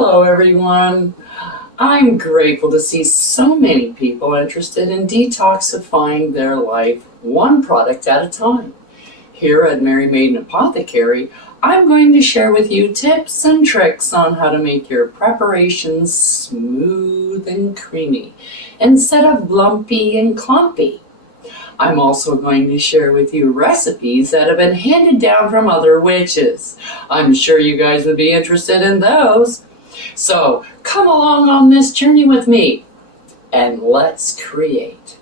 Hello everyone. I'm grateful to see so many people interested in detoxifying their life one product at a time. Here at Mary Maiden Apothecary, I'm going to share with you tips and tricks on how to make your preparations smooth and creamy instead of lumpy and clumpy. I'm also going to share with you recipes that have been handed down from other witches. I'm sure you guys would be interested in those. So come along on this journey with me and let's create.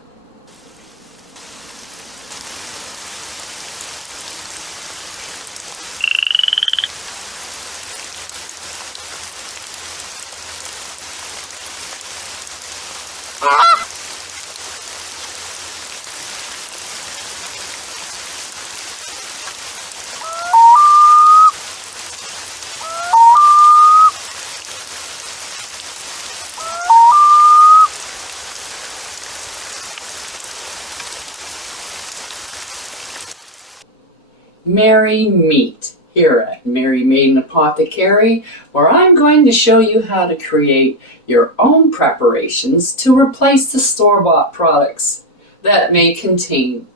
Merry Meet here at Mary Maiden Apothecary, where I'm going to show you how to create your own preparations to replace the store-bought products that may contain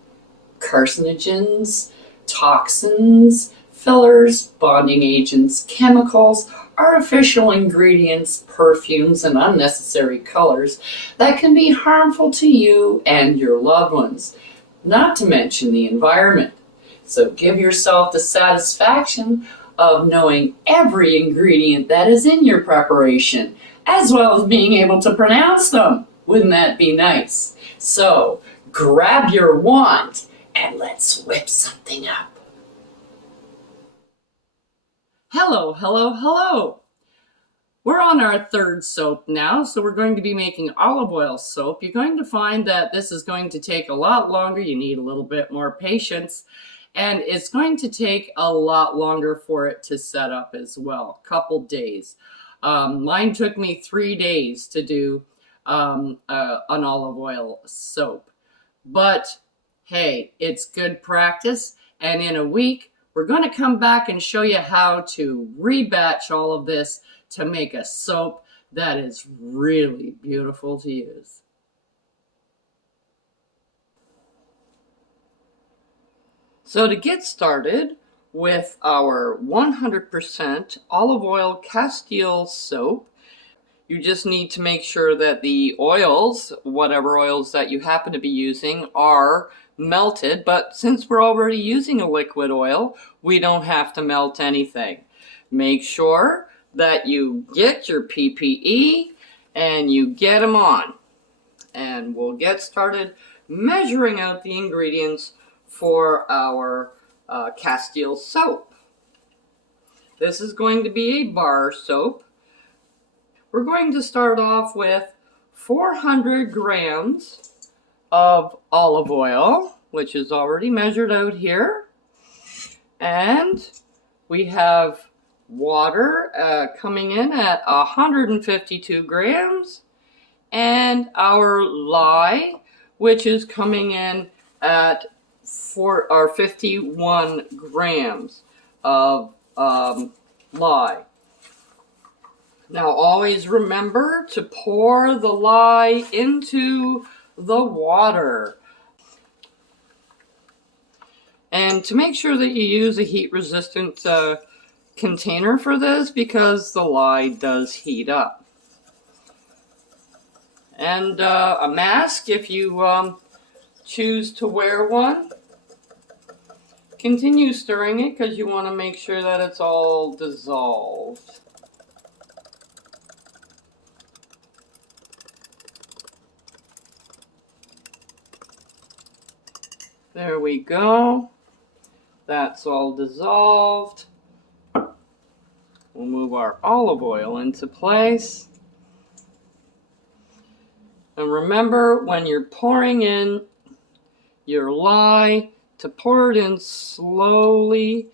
carcinogens, toxins, fillers, bonding agents, chemicals, artificial ingredients, perfumes, and unnecessary colors that can be harmful to you and your loved ones, not to mention the environment. So give yourself the satisfaction of knowing every ingredient that is in your preparation, as well as being able to pronounce them. Wouldn't that be nice? So grab your wand and let's whip something up. Hello, hello, hello. We're on our third soap now, so we're going to be making olive oil soap. You're going to find that this is going to take a lot longer. You need a little bit more patience. And it's going to take a lot longer for it to set up as well, a couple days. Mine took me 3 days to do an olive oil soap. But hey, it's good practice. And in a week, we're going to come back and show you how to rebatch all of this to make a soap that is really beautiful to use. So to get started with our 100% olive oil Castile soap, you just need to make sure that the oils, whatever oils that you happen to be using, are melted. But since we're already using a liquid oil, we don't have to melt anything. Make sure that you get your PPE and you get them on. And we'll get started measuring out the ingredients for our Castile soap. This is going to be a bar soap. We're going to start off with 400 grams of olive oil, which is already measured out here. And we have water coming in at 152 grams. And our lye, which is coming in at 51 grams of lye. Now always remember to pour the lye into the water. And to make sure that you use a heat resistant container for this, because the lye does heat up. And a mask if you choose to wear one. Continue stirring it because you want to make sure that it's all dissolved. There we go. That's all dissolved. We'll move our olive oil into place. And remember, when you're pouring in your lye, to pour it in slowly.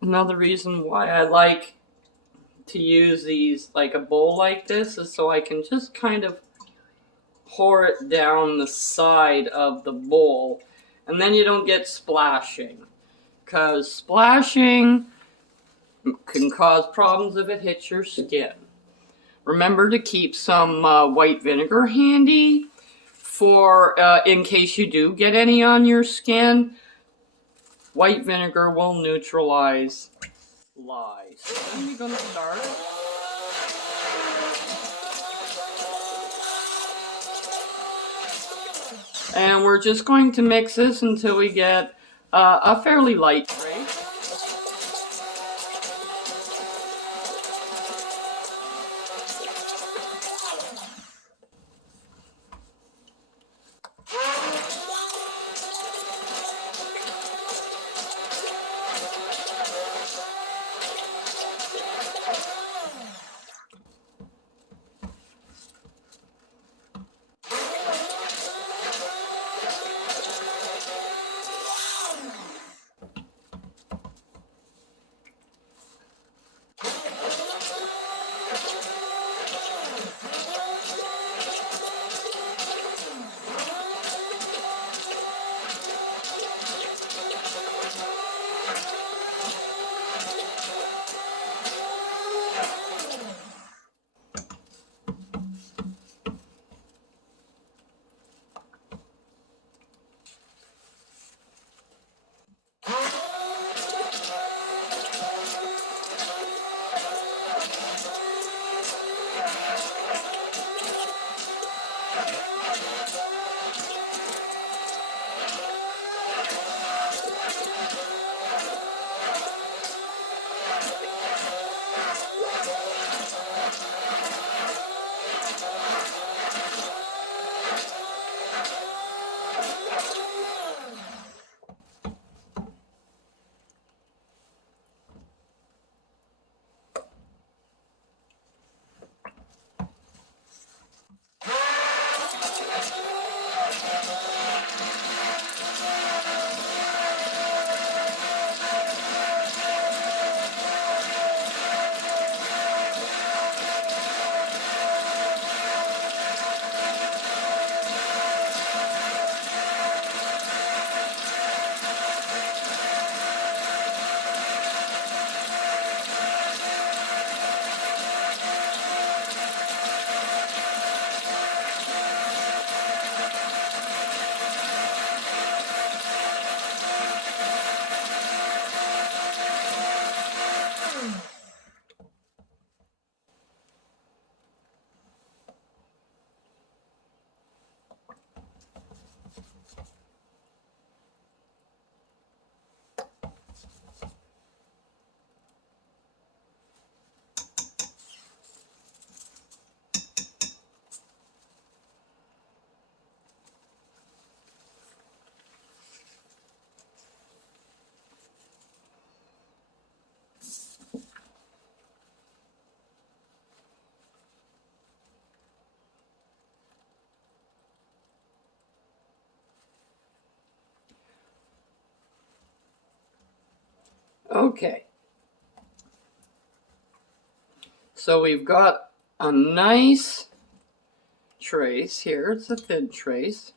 Another reason why I like to use these, like a bowl like this, is so I can just kind of pour it down the side of the bowl, and then you don't get splashing. Because splashing can cause problems if it hits your skin. Remember to keep some white vinegar handy for in case you do get any on your skin. White vinegar will neutralize lye. So then you're going to start. And we're just going to mix this until we get a fairly light trace. Okay, so we've got a nice trace here. It's a thin trace,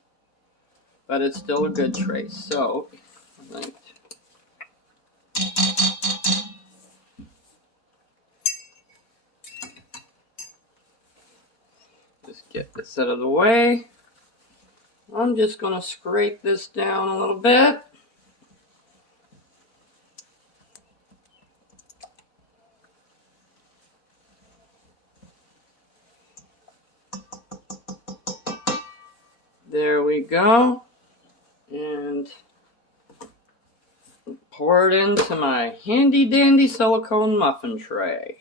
but it's still a good trace. So, just get this out of the way. I'm just going to scrape this down a little bit. There we go. And pour it into my handy dandy silicone muffin tray.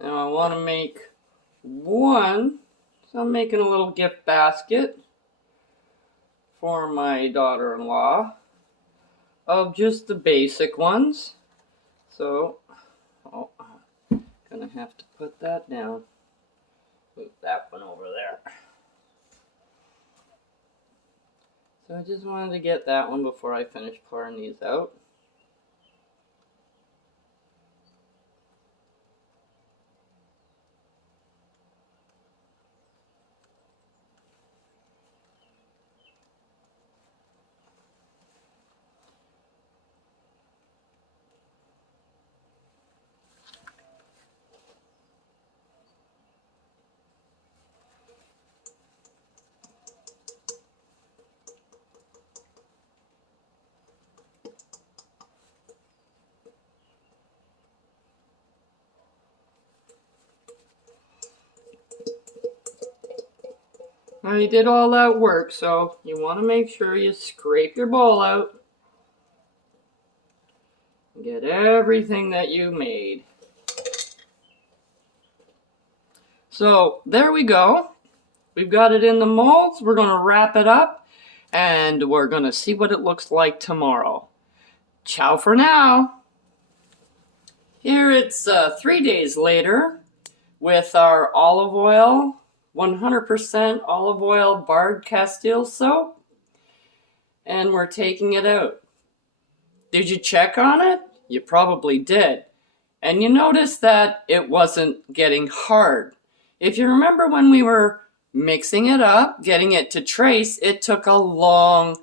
Now I want to make one, so I'm making a little gift basket for my daughter-in-law of just the basic ones. So, gonna have to put that down. Put that one over there. So I just wanted to get that one before I finish pouring these out. Now you did all that work, so you want to make sure you scrape your bowl out. Get everything that you made. So there we go. We've got it in the molds. We're going to wrap it up and we're going to see what it looks like tomorrow. Ciao for now. Here it's 3 days later with our olive oil, 100% olive oil barred Castile soap, and we're taking it out. Did you check on it? You probably did. And you notice that it wasn't getting hard. If you remember when we were mixing it up, getting it to trace, it took a long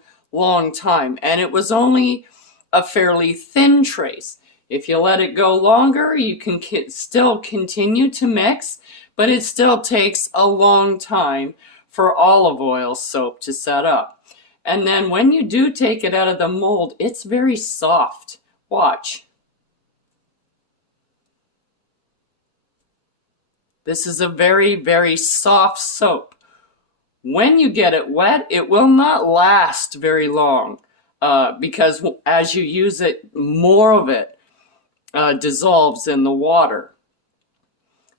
time. And it was only a fairly thin trace. If you let it go longer, you can still continue to mix, but it still takes a long time for olive oil soap to set up. And then when you do take it out of the mold, it's very soft. Watch. This is a very soft soap. When you get it wet, it will not last very long because as you use it, more of it dissolves in the water.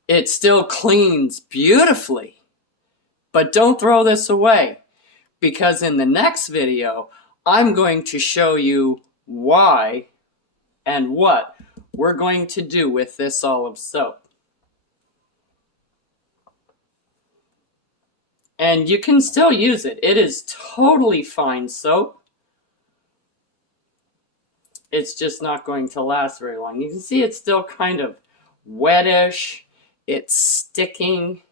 It still cleans beautifully, but don't throw this away because in the next video, I'm going to show you why and what we're going to do with this olive soap. And you can still use it. It is totally fine soap. It's just not going to last very long. You can see it's still kind of wettish. It's sticking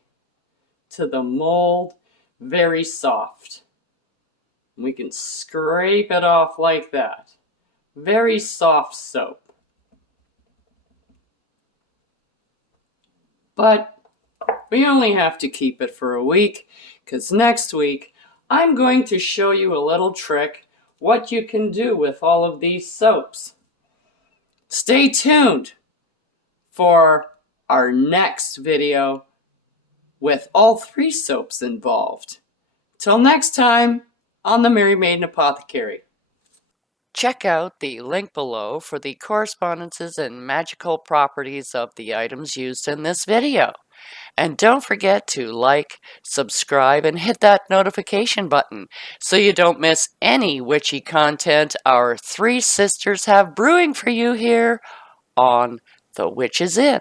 to the mold. Very soft. We can scrape it off like that. Very soft soap. But we only have to keep it for a week, because next week I'm going to show you a little trick what you can do with all of these soaps. Stay tuned for our next video with all 3 soaps involved. Till next time on the Merry Maiden Apothecary. Check out the link below for the correspondences and magical properties of the items used in this video. And don't forget to like, subscribe, and hit that notification button so you don't miss any witchy content our 3 sisters have brewing for you here on The Witch Is In.